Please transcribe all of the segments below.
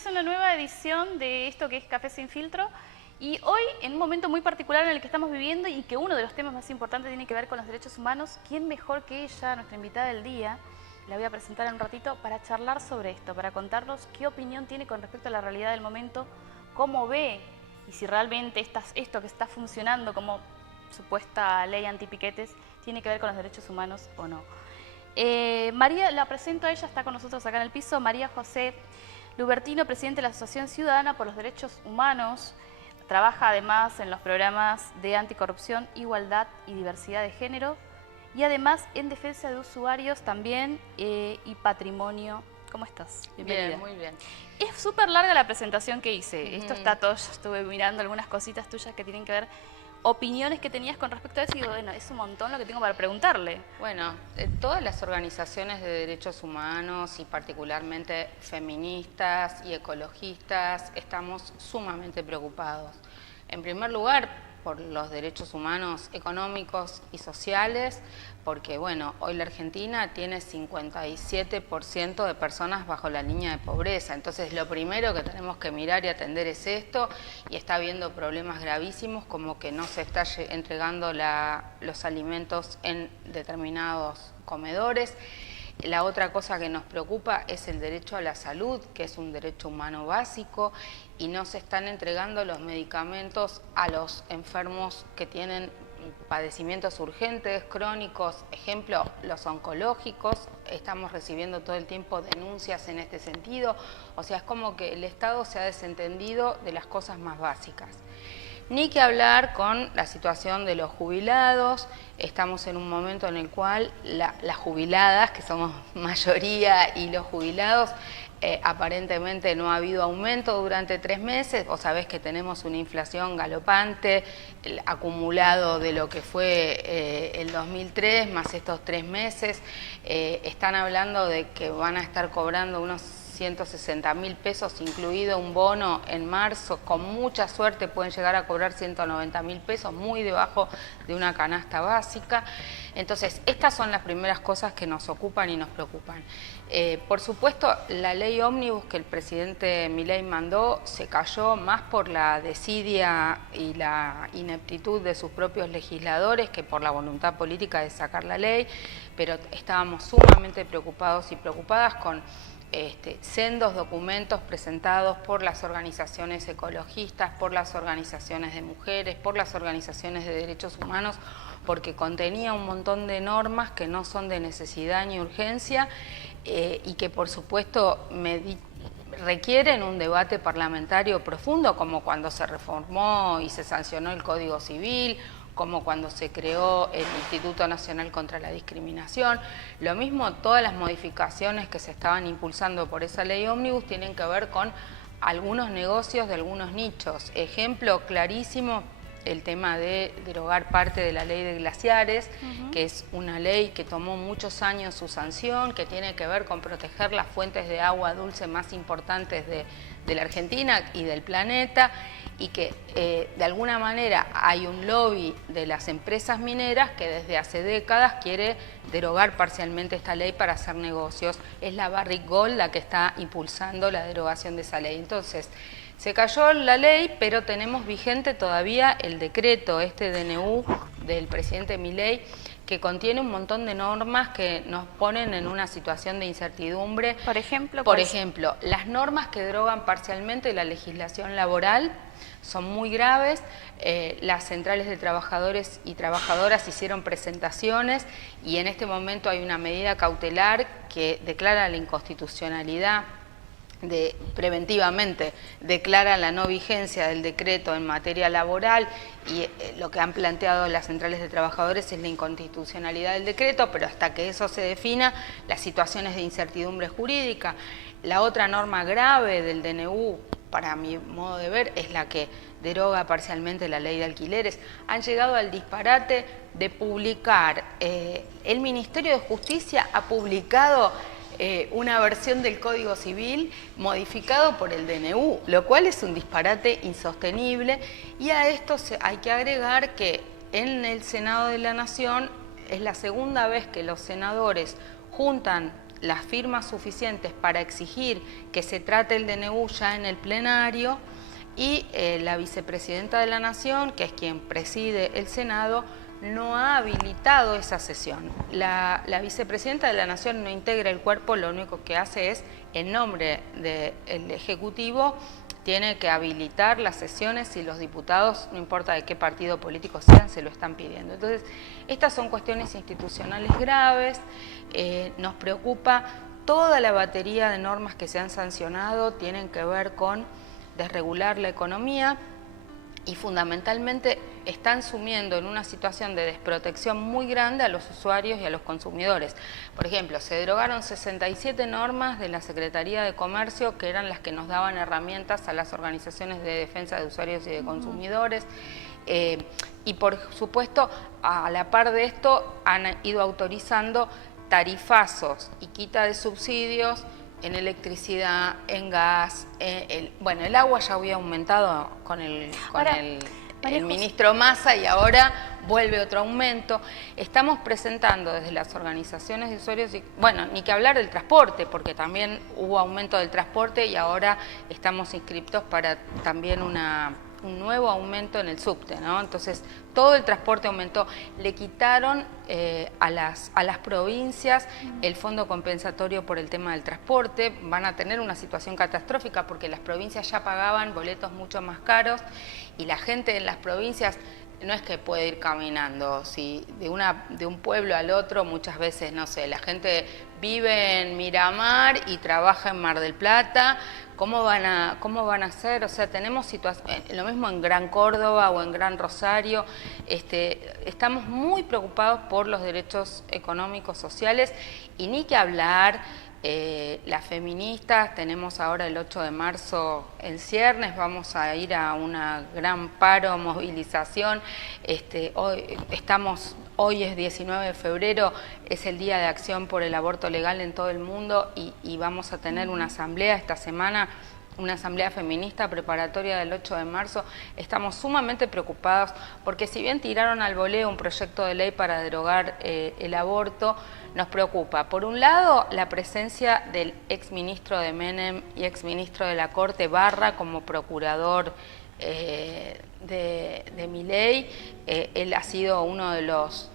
bienvenidos a una nueva edición de esto que es Café Sin Filtro. Y hoy, en un momento muy particular en el que estamos viviendo y que uno de los temas más importantes tiene que ver con los derechos humanos, ¿quién mejor que ella, nuestra invitada del día? La voy a presentar en un ratito para charlar sobre esto, para contarnos qué opinión tiene con respecto a la realidad del momento, cómo ve y si realmente esto que está funcionando como supuesta ley antipiquetes tiene que ver con los derechos humanos o no. María, la presento a ella, está con nosotros acá en el piso, María José Lubertino, presidente de la Asociación Ciudadana por los Derechos Humanos. Trabaja además en los programas de anticorrupción, igualdad y diversidad de género y además en defensa de usuarios también y patrimonio. ¿Cómo estás? Bienvenida. Bien, muy bien. Es súper larga la presentación que hice. Esto está todo, yo estuve mirando algunas cositas tuyas que tienen que ver, opiniones que tenías con respecto a eso y digo, bueno, es un montón lo que tengo para preguntarle. Bueno, todas las organizaciones de derechos humanos y particularmente feministas y ecologistas estamos sumamente preocupados. En primer lugar, por los derechos humanos económicos y sociales, porque bueno, hoy la Argentina tiene 57% de personas bajo la línea de pobreza, entonces lo primero que tenemos que mirar y atender es esto, y está habiendo problemas gravísimos como que no se está entregando los alimentos en determinados comedores. La otra cosa que nos preocupa es el derecho a la salud, que es un derecho humano básico, y no se están entregando los medicamentos a los enfermos que tienen padecimientos urgentes, crónicos, ejemplo, los oncológicos. Estamos recibiendo todo el tiempo denuncias en este sentido, o sea, es como que el Estado se ha desentendido de las cosas más básicas. Ni que hablar con la situación de los jubilados. Estamos en un momento en el cual las jubiladas, que somos mayoría, y los jubilados, aparentemente no ha habido aumento durante 3 meses. Vos sabés que tenemos una inflación galopante, el acumulado de lo que fue el 2003, más estos 3 meses. Están hablando de que van a estar cobrando unos 160.000 pesos, incluido un bono en marzo. Con mucha suerte pueden llegar a cobrar 190.000 pesos, muy debajo de una canasta básica. Entonces, estas son las primeras cosas que nos ocupan y nos preocupan. Por supuesto, la ley ómnibus que el presidente Milei mandó se cayó más por la desidia y la ineptitud de sus propios legisladores que por la voluntad política de sacar la ley, pero estábamos sumamente preocupados y preocupadas con sendos documentos presentados por las organizaciones ecologistas, por las organizaciones de mujeres, por las organizaciones de derechos humanos, porque contenía un montón de normas que no son de necesidad ni urgencia y que por supuesto requieren un debate parlamentario profundo, como cuando se reformó y se sancionó el Código Civil, como cuando se creó el Instituto Nacional contra la Discriminación. Lo mismo, todas las modificaciones que se estaban impulsando por esa ley ómnibus tienen que ver con algunos negocios de algunos nichos. Ejemplo clarísimo, el tema de derogar parte de la ley de glaciares, que es una ley que tomó muchos años su sanción, que tiene que ver con proteger las fuentes de agua dulce más importantes de la Argentina y del planeta, y que de alguna manera hay un lobby de las empresas mineras que desde hace décadas quiere derogar parcialmente esta ley para hacer negocios. Es la Barrick Gold la que está impulsando la derogación de esa ley. Entonces, se cayó la ley, pero tenemos vigente todavía el decreto, este DNU del presidente Milei, que contiene un montón de normas que nos ponen en una situación de incertidumbre. Por ejemplo, las normas que derogan parcialmente la legislación laboral son muy graves. Las centrales de trabajadores y trabajadoras hicieron presentaciones y en este momento hay una medida cautelar que declara la inconstitucionalidad, preventivamente declara la no vigencia del decreto en materia laboral, y lo que han planteado las centrales de trabajadores es la inconstitucionalidad del decreto, pero hasta que eso se defina, las situaciones de incertidumbre jurídica. La otra norma grave del DNU, para mi modo de ver, es la que deroga parcialmente la ley de alquileres. Han llegado al disparate de publicar, el Ministerio de Justicia ha publicado una versión del Código Civil modificado por el DNU, lo cual es un disparate insostenible. Y a esto hay que agregar que en el Senado de la Nación es la segunda vez que los senadores juntan las firmas suficientes para exigir que se trate el DNU ya en el plenario, y la vicepresidenta de la Nación, que es quien preside el Senado, no ha habilitado esa sesión. La vicepresidenta de la Nación no integra el cuerpo, lo único que hace es, en nombre del Ejecutivo, tiene que habilitar las sesiones si los diputados, no importa de qué partido político sean, se lo están pidiendo. Entonces, estas son cuestiones institucionales graves, nos preocupa toda la batería de normas que se han sancionado, tienen que ver con desregular la economía y fundamentalmente están sumiendo en una situación de desprotección muy grande a los usuarios y a los consumidores. Por ejemplo, se derogaron 67 normas de la Secretaría de Comercio, que eran las que nos daban herramientas a las organizaciones de defensa de usuarios y de consumidores. Y por supuesto, a la par de esto, han ido autorizando tarifazos y quita de subsidios en electricidad, en gas, bueno, el agua ya había aumentado con el ministro Massa y ahora vuelve otro aumento. Estamos presentando desde las organizaciones de usuarios, bueno, ni que hablar del transporte, porque también hubo aumento del transporte y ahora estamos inscriptos para también un nuevo aumento en el subte, ¿no? Entonces, todo el transporte aumentó. Le quitaron a las provincias el fondo compensatorio por el tema del transporte. Van a tener una situación catastrófica porque las provincias ya pagaban boletos mucho más caros y la gente en las provincias no es que puede ir caminando, si de un pueblo al otro muchas veces, no sé, la gente vive en Miramar y trabaja en Mar del Plata. ¿Cómo van a hacer? O sea, tenemos situaciones, lo mismo en Gran Córdoba o en Gran Rosario. Estamos muy preocupados por los derechos económicos, sociales, y ni que hablar, las feministas, tenemos ahora el 8 de marzo en ciernes, vamos a ir a una gran paro, movilización. Hoy es 19 de febrero, es el Día de Acción por el Aborto Legal en todo el mundo y vamos a tener una asamblea esta semana, una asamblea feminista preparatoria del 8 de marzo. Estamos sumamente preocupados porque si bien tiraron al voleo un proyecto de ley para derogar el aborto, nos preocupa. Por un lado, la presencia del exministro de Menem y exministro de la Corte Barra como procurador de Milei. Él ha sido uno de los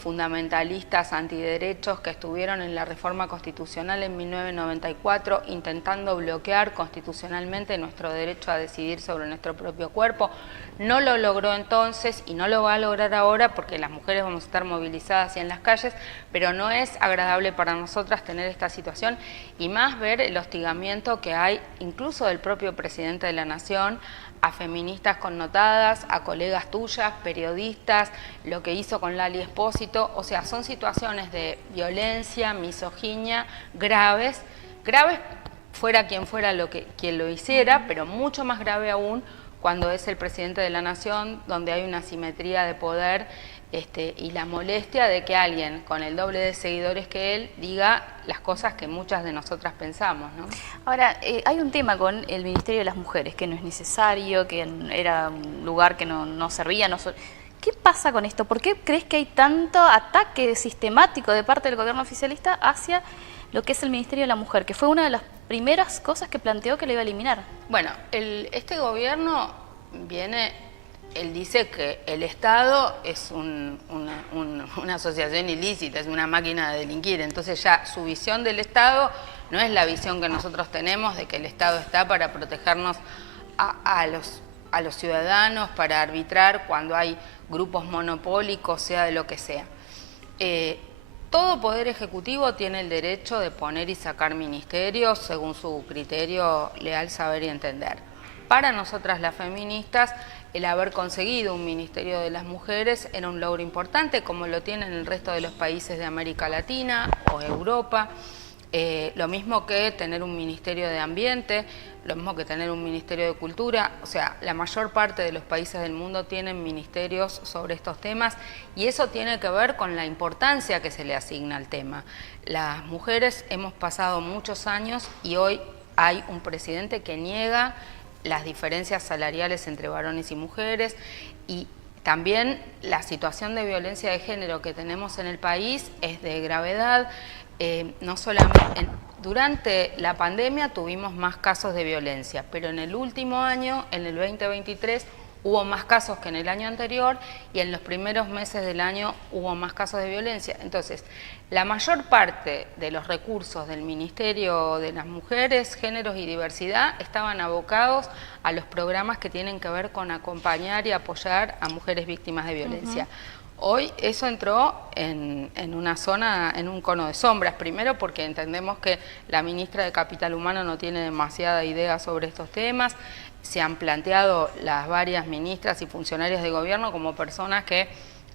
fundamentalistas antiderechos que estuvieron en la reforma constitucional en 1994 intentando bloquear constitucionalmente nuestro derecho a decidir sobre nuestro propio cuerpo. No lo logró entonces y no lo va a lograr ahora porque las mujeres vamos a estar movilizadas y en las calles, pero no es agradable para nosotras tener esta situación y más ver el hostigamiento que hay incluso del propio presidente de la Nación a feministas connotadas, a colegas tuyas, periodistas, lo que hizo con Lali Espósito. O sea, son situaciones de violencia, misoginia, graves fuera quien fuera quien lo hiciera, pero mucho más grave aún cuando es el presidente de la Nación, donde hay una asimetría de poder y la molestia de que alguien con el doble de seguidores que él diga las cosas que muchas de nosotras pensamos, ¿no? Ahora, hay un tema con el Ministerio de las Mujeres, que no es necesario, que era un lugar que no servía. ¿Qué pasa con esto? ¿Por qué crees que hay tanto ataque sistemático de parte del gobierno oficialista hacia lo que es el Ministerio de la Mujer, que fue una de las primeras cosas que planteó que le iba a eliminar? Bueno, este gobierno él dice que el Estado es una asociación ilícita, es una máquina de delinquir, entonces ya su visión del Estado no es la visión que nosotros tenemos de que el Estado está para protegernos a los ciudadanos, para arbitrar cuando hay grupos monopólicos, sea de lo que sea. Todo poder ejecutivo tiene el derecho de poner y sacar ministerios según su criterio leal, saber y entender. Para nosotras las feministas, el haber conseguido un Ministerio de las Mujeres era un logro importante, como lo tienen el resto de los países de América Latina o Europa. Lo mismo que tener un Ministerio de Ambiente, lo mismo que tener un Ministerio de Cultura. O sea, la mayor parte de los países del mundo tienen ministerios sobre estos temas y eso tiene que ver con la importancia que se le asigna al tema. Las mujeres hemos pasado muchos años y hoy hay un presidente que niega las diferencias salariales entre varones y mujeres y también la situación de violencia de género que tenemos en el país es de gravedad. no solamente durante la pandemia tuvimos más casos de violencia, pero en el último año, en el 2023, hubo más casos que en el año anterior y en los primeros meses del año hubo más casos de violencia. Entonces, la mayor parte de los recursos del Ministerio de las Mujeres, Géneros y Diversidad estaban abocados a los programas que tienen que ver con acompañar y apoyar a mujeres víctimas de violencia. Hoy eso entró en una zona, en un cono de sombras, primero porque entendemos que la ministra de Capital Humano no tiene demasiada idea sobre estos temas, se han planteado las varias ministras y funcionarios de gobierno como personas que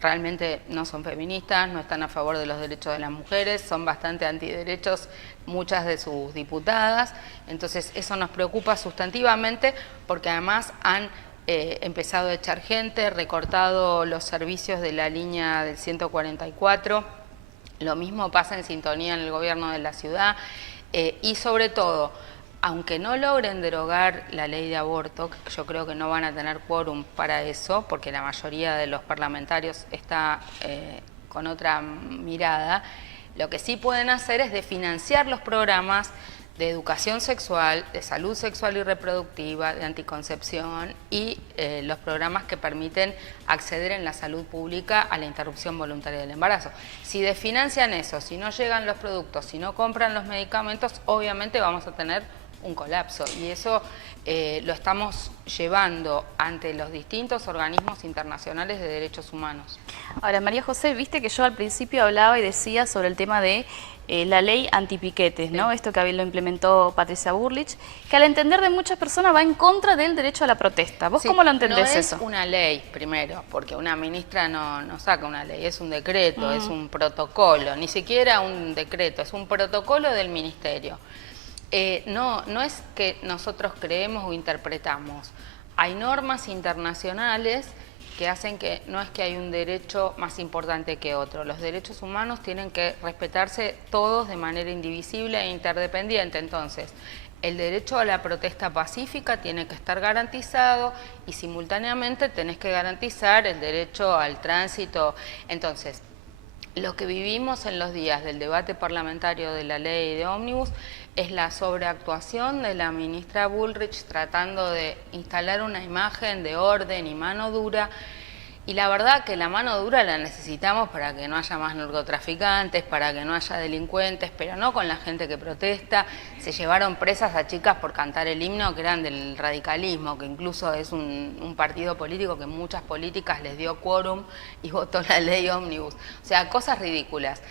realmente no son feministas, no están a favor de los derechos de las mujeres, son bastante antiderechos muchas de sus diputadas, entonces eso nos preocupa sustantivamente porque además han empezado a echar gente, recortado los servicios de la línea del 144, lo mismo pasa en sintonía en el gobierno de la ciudad y sobre todo, aunque no logren derogar la ley de aborto, yo creo que no van a tener quórum para eso, porque la mayoría de los parlamentarios está con otra mirada, lo que sí pueden hacer es de financiar los programas de educación sexual, de salud sexual y reproductiva, de anticoncepción y los programas que permiten acceder en la salud pública a la interrupción voluntaria del embarazo. Si desfinancian eso, si no llegan los productos, si no compran los medicamentos, obviamente vamos a tener un colapso y eso lo estamos llevando ante los distintos organismos internacionales de derechos humanos. Ahora, María José, viste que yo al principio hablaba y decía sobre el tema de la ley antipiquetes, ¿no? Sí. Esto que lo implementó Patricia Bullrich, que al entender de muchas personas va en contra del derecho a la protesta. ¿Vos cómo lo entendés eso? No es una ley, primero, porque una ministra no saca una ley, es un decreto, es un protocolo, ni siquiera un decreto, es un protocolo del ministerio. No es que nosotros creemos o interpretamos. Hay normas internacionales que hacen que no es que hay un derecho más importante que otro. Los derechos humanos tienen que respetarse todos de manera indivisible e interdependiente. Entonces, el derecho a la protesta pacífica tiene que estar garantizado y simultáneamente tenés que garantizar el derecho al tránsito. Entonces, lo que vivimos en los días del debate parlamentario de la ley de ómnibus es la sobreactuación de la ministra Bullrich tratando de instalar una imagen de orden y mano dura. Y la verdad que la mano dura la necesitamos para que no haya más narcotraficantes, para que no haya delincuentes, pero no con la gente que protesta. Se llevaron presas a chicas por cantar el himno que eran del radicalismo, que incluso es un partido político que muchas políticas les dio quórum y votó la ley ómnibus. O sea, cosas ridículas.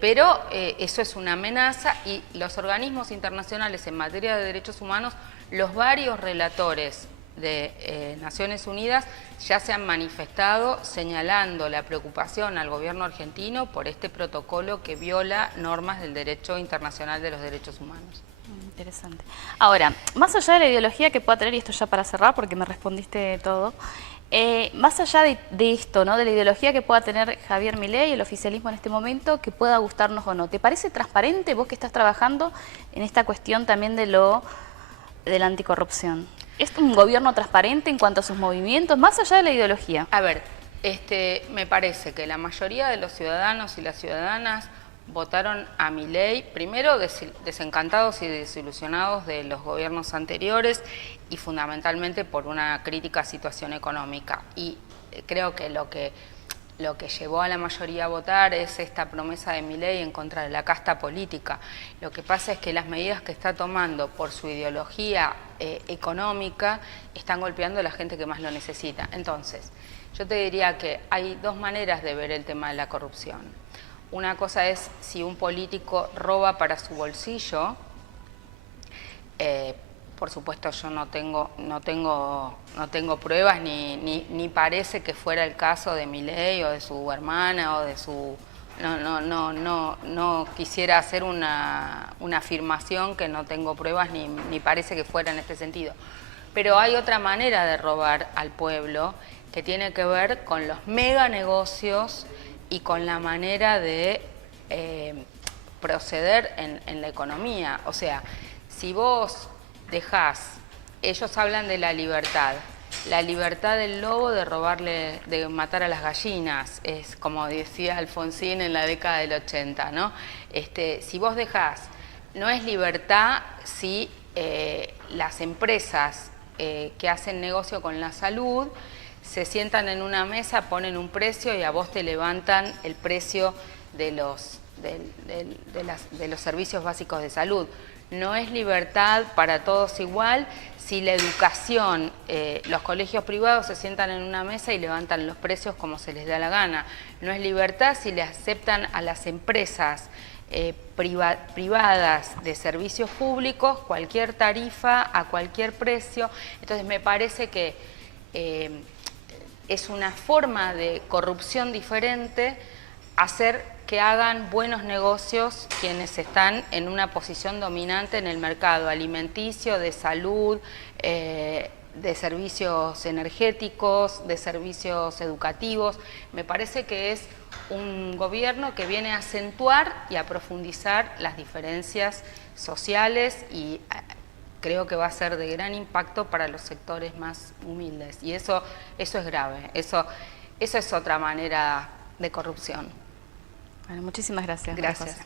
Pero eso es una amenaza y los organismos internacionales en materia de derechos humanos, los varios relatores de Naciones Unidas ya se han manifestado señalando la preocupación al gobierno argentino por este protocolo que viola normas del derecho internacional de los derechos humanos. Interesante. Ahora, más allá de la ideología que pueda tener, y esto ya para cerrar porque me respondiste todo, más allá de esto, ¿no? De la ideología que pueda tener Javier Milei y el oficialismo en este momento, que pueda gustarnos o no, ¿te parece transparente vos que estás trabajando en esta cuestión también de la anticorrupción? ¿Es un gobierno transparente en cuanto a sus movimientos, más allá de la ideología? A ver, me parece que la mayoría de los ciudadanos y las ciudadanas votaron a Milei, primero desencantados y desilusionados de los gobiernos anteriores y fundamentalmente por una crítica situación económica. Y creo que lo que llevó a la mayoría a votar es esta promesa de Milei en contra de la casta política. Lo que pasa es que las medidas que está tomando por su ideología económica están golpeando a la gente que más lo necesita. Entonces, yo te diría que hay dos maneras de ver el tema de la corrupción. Una cosa es si un político roba para su bolsillo. Por supuesto yo no tengo pruebas ni parece que fuera el caso de Milei o de su hermana o de su... No quisiera hacer una afirmación que no tengo pruebas ni parece que fuera en este sentido. Pero hay otra manera de robar al pueblo que tiene que ver con los mega negocios y con la manera de proceder en la economía. O sea, si vos dejás, ellos hablan de la libertad, la libertad del lobo de robarle, de matar a las gallinas, es como decía Alfonsín en la década del 80, ¿no? Si vos dejás, no es libertad si las empresas que hacen negocio con la salud se sientan en una mesa, ponen un precio y a vos te levantan el precio de los servicios básicos de salud. No es libertad para todos igual si la educación, los colegios privados se sientan en una mesa y levantan los precios como se les da la gana. No es libertad si le aceptan a las empresas privadas de servicios públicos cualquier tarifa a cualquier precio. Entonces me parece que es una forma de corrupción diferente hacer que hagan buenos negocios quienes están en una posición dominante en el mercado alimenticio, de salud, de servicios energéticos, de servicios educativos. Me parece que es un gobierno que viene a acentuar y a profundizar las diferencias sociales y creo que va a ser de gran impacto para los sectores más humildes. Y eso es grave, eso es otra manera de corrupción. Bueno, muchísimas gracias. Gracias.